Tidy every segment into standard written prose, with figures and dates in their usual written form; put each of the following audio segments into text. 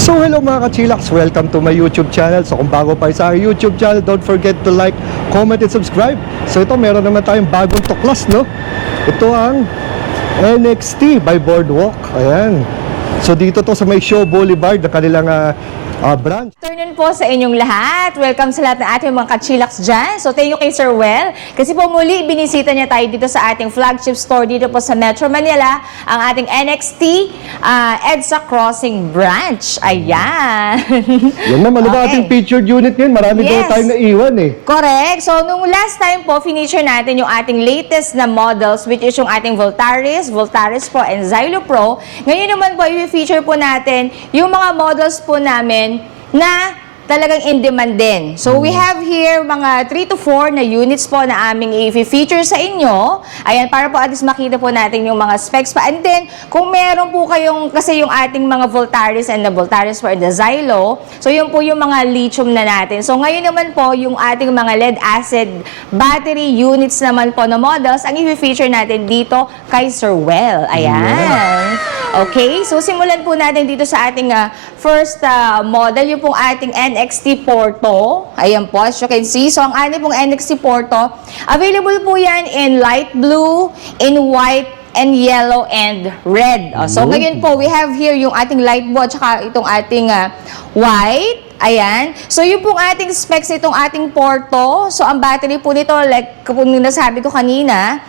So hello mga ka-chillax, welcome to my YouTube channel. So kung bago pa sa aking YouTube channel, don't forget to like, comment, and subscribe. So ito, meron naman tayong bagong tuklas, no? Ito ang NXT by Boardwalk. Ayan. So dito to sa may Show Boulevard na kanilang branch. Afternoon po sa inyong lahat. Welcome sa lahat ng ating mga ka-chillax dyan. So thank you kay Sir Well. Kasi po muli, binisita niya tayo dito sa ating flagship store dito po sa Metro Manila, ang ating NXT EDSA Crossing Branch. Ayan. Yan ma'am, ano ba ating featured unit ngayon? Marami daw tayong naiwan eh. Correct. So nung last time po, finisher natin yung ating latest na models, which is yung ating Voltaris Pro, and Xylo Pro. Ngayon naman po, i-feature po natin yung mga models po namin na talagang in demand din. So we have here mga 3 to 4 na units po na aming i-feature sa inyo. Ayan, para po at least makita po natin yung mga specs pa. And then, kung meron po kayong, kasi yung ating mga Voltaris and the Voltaris for the Xylo, so yun po yung mga lithium na natin. So ngayon naman po, yung ating mga lead-acid battery units naman po na models, ang i-feature natin dito kay Sir Well. Ayan. Okay, so simulan po natin dito sa ating first model, yung pong ating NXT Porto. Ayan po, as you can see. So, ang ating pong NXT Porto, available po yan in light blue, in white, and yellow, and red. So, ngayon po, we have here yung ating light blue at saka itong ating white. Ayan. So, yung pong ating specs nitong ating Porto. So, ang battery po nito, like kung nasabi ko kanina,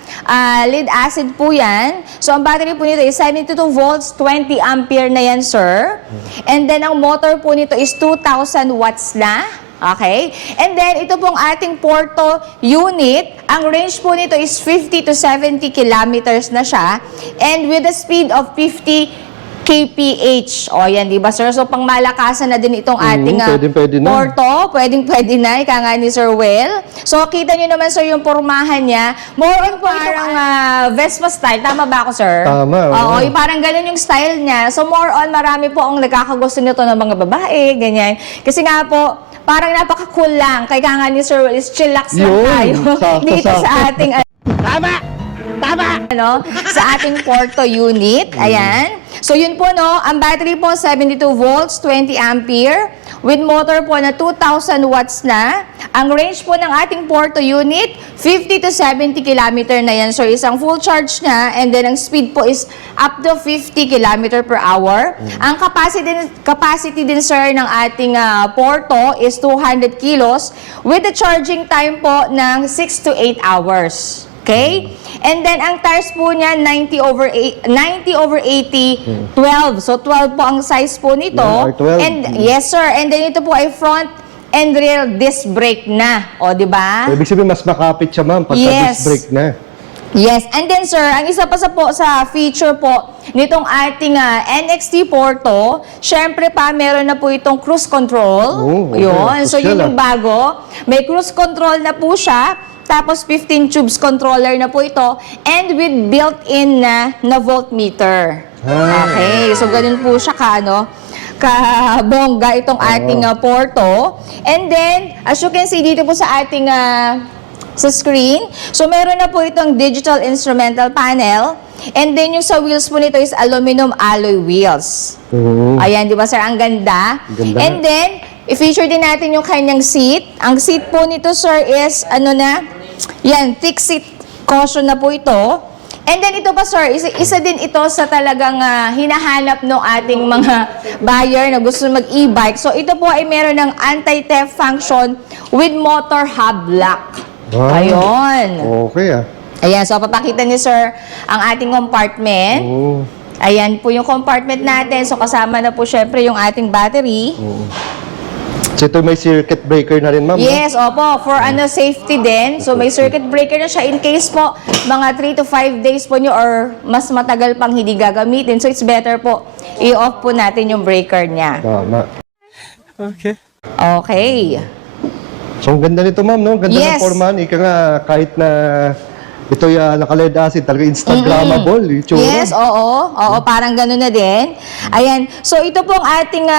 lead acid po yan. So, ang battery po nito is 72 volts, 20 ampere na yan, sir. And then, ang motor po nito is 2,000 watts na. Okay? And then, ito pong ating Porto unit, ang range po nito is 50 to 70 kilometers na siya. And with a speed of 50 kph. O, yan, di ba, sir? So, pang malakasan na din itong ating pwede na. Porto. Pwedeng-pwede na, ika nga ni Sir Well. So, kita nyo naman, sir, yung pormahan niya. More on parang Vespa style. Tama ba ako, sir? Tama. Oo, yung parang ganun yung style niya. So, more on, marami po ang nagkakagusto nito ng mga babae, ganyan. Kasi nga po, parang napaka-cool lang. Kaya nga ni Sir Well, is chillax lang tayo. Dito sa ating... Tama! Ano, sa ating Porto unit. Ayan. So, yun po, no, ang battery po, 72 volts, 20 ampere, with motor po na 2,000 watts na. Ang range po ng ating Porto unit, 50 to 70 kilometer na yan. So, isang full charge na, and then ang speed po is up to 50 kilometer per hour. Ang capacity din, sir, ng ating Porto is 200 kilos, with the charging time po ng 6 to 8 hours. Okay? And then, ang tires po niya, 90 over 80, 12. So, 12 po ang size po nito. R12. And, yes, sir. And then, ito po ay front and rear disc brake na. O, di ba? Ibig sabihin, mas makapit siya, ma'am, pagka disc brake na. Yes. And then, sir, ang isa pa sa feature po nitong ating NXT Porto, syempre pa, meron na po itong cruise control. Okay. Yun. So, yun yung bago. May cruise control na po siya. Tapos 15 tubes controller na po ito, and with built-in na voltmeter. Okay, so ganun po siya kabongga itong ating Porto. And then, as you can see dito po sa ating sa screen, so meron na po itong digital instrumental panel, and then yung sa wheels po nito is aluminum alloy wheels. Ayan, di ba, sir? Ang ganda. And then, i-feature din natin yung kanyang seat. Ang seat po nito, sir, is yan, thick seat cushion na po ito. And then ito pa, sir, isa din ito sa talagang hinahanap ng ating mga buyer na gusto mag-e-bike. So ito po ay meron ng anti-theft function with motor hub lock. Ayun. Okay, Ayan, so papakita ni sir ang ating compartment. Ayan po yung compartment natin. So kasama na po syempre yung ating battery. So ito may circuit breaker na rin, ma'am? Yes, opo. For safety din. So may circuit breaker na siya in case po mga 3 to 5 days po nyo or mas matagal pang hindi gagamitin. So it's better po i-off po natin yung breaker niya. Tama. Okay. So ang ganda nito, ma'am, no? Ganda ng formahan. Ika nga, kahit na ito yung naka-lead acid, talaga Instagrammable. Yes, oo. Oo, parang gano'n na din. Ayan. So ito po ang ating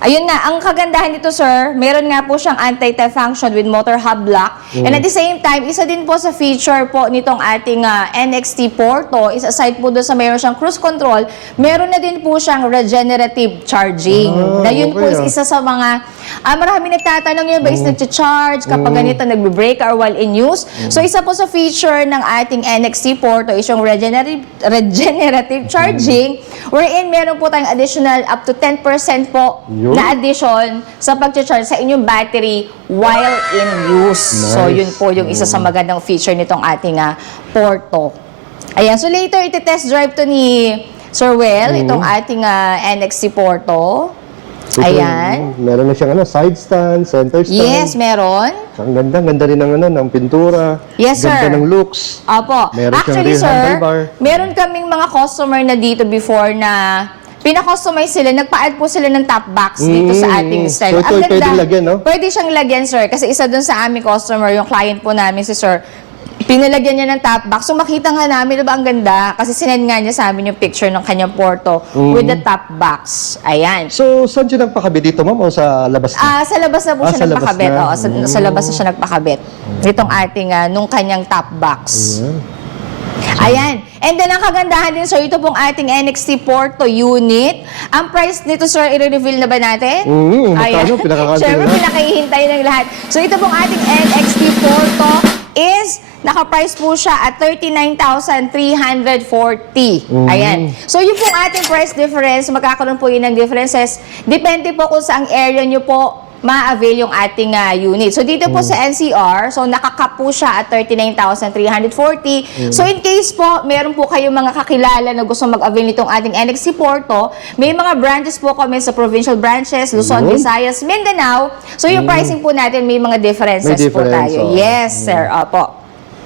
Ayun nga, ang kagandahan nito, sir, meron nga po siyang anti-theft function with motor hub lock. And at the same time, isa din po sa feature po nitong ating NXT Porto is aside po doon sa meron siyang cruise control, meron na din po siyang regenerative charging. Na yun po is isa sa mga, marami nagtatanong yun ba is nag-charge kapag ganito nagbe-break or while in use. So isa po sa feature ng ating NXT Porto is yung regenerative charging, wherein meron po tayong additional up to 10% po na addition sa pag-charge sa inyong battery while in use. So, yun po yung isa sa magandang feature nitong ating Porto. Ayan. So, later, iti-test drive to ni Sir Well, itong ating NXT Porto. Ayan. Meron na siyang side stand, center stand. Yes, meron. Ang ganda rin ng pintura. Yes, sir. Ganda ng looks. Opo. Meron siyang Actually, rear sir, handlebar. meron kaming mga customer na dito before na pina-customize sila, nagpa-add po sila ng top box dito sa ating style. So, ito ay pwedeng lagyan, no? Pwede siyang lagyan, sir. Kasi isa dun sa aming customer, yung client po namin, si sir, pinalagyan niya ng top box. So, makita nga namin, diba, ang ganda? Kasi sinend nga niya sa amin yung picture ng kanyang Porto with the top box. Ayan. So, saan siya nagpakabit dito, ma'am? O sa labas na? Sa labas na po siya sa labas nagpakabit. na. Oo, sa labas na siya nagpakabit. Itong ating, nung kanyang top box. Ayan. And then, ang kagandahan din, sir, ito pong ating NXT Porto unit. Ang price nito, sir, i-reveal na ba natin? Magkano? Pinakakante Siyempre, na. pinakahihintay ng lahat. So, ito pong ating NXT Porto is, naka-price po siya at 39,340. Ayan. So, yung pong ating price difference, magkakaroon po yun ng differences. Depende po kung saang area nyo po ma-avail yung ating unit. So, dito po sa NCR, so nakakap po siya at 39,340. So, in case po, meron po kayong mga kakilala na gusto mag-avail nitong ating NXT Porto, may mga branches po kami sa provincial branches, Luzon, Visayas, Mindanao. So, yung pricing po natin, may mga differences May po difference, tayo. oh. Yes, sir. Opo.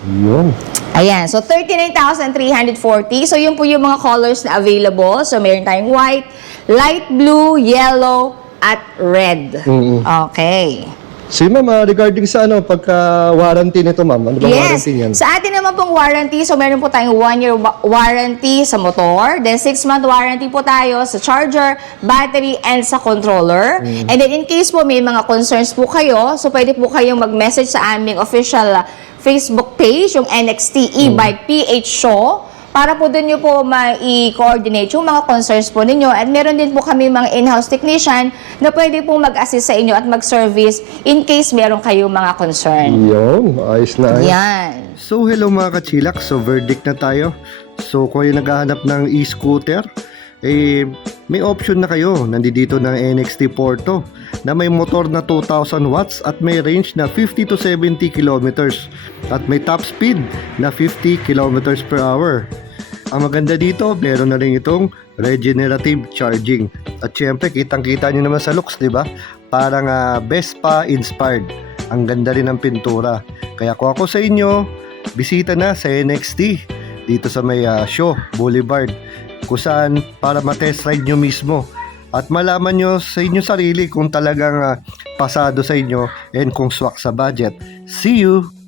Yun. Ayan. So, 39,340. So, yun po yung mga colors na available. So, meron tayong white, light blue, yellow, at red. Okay. So, ma'am, regarding sa pagka-warranty nito, ma'am, ano bang Yes. warranty niyan? Sa atin naman pong warranty, so meron po tayong 1-year warranty sa motor, then 6-month warranty po tayo sa charger, battery, and sa controller. And then in case po may mga concerns po kayo, so pwede po kayong mag-message sa aming official Facebook page, yung NXT E-Bike PH Show, para po doon nyo po ma-coordinate yung mga concerns po ninyo. At meron din po kami mga in-house technician na pwede po mag-assist sa inyo at mag-service in case meron kayong mga concern. Yun, ayos na ayos. Yan. So, hello mga kachilak. So, verdict na tayo. So, kung kayo naghahanap ng e-scooter, may option na kayo. Nandito ng NXT Porto na may motor na 2,000 watts at may range na 50 to 70 kilometers at may top speed na 50 kilometers per hour. Ang maganda dito, meron na rin itong regenerative charging. At syempre, kitang-kita nyo naman sa looks, di ba? Parang Vespa inspired. Ang ganda rin ng pintura. Kaya kung ako sa inyo, bisita na sa NXT dito sa may Shaw Boulevard, kung saan para matest ride nyo mismo at malaman nyo sa inyo sarili kung talagang pasado sa inyo and kung swak sa budget. See you!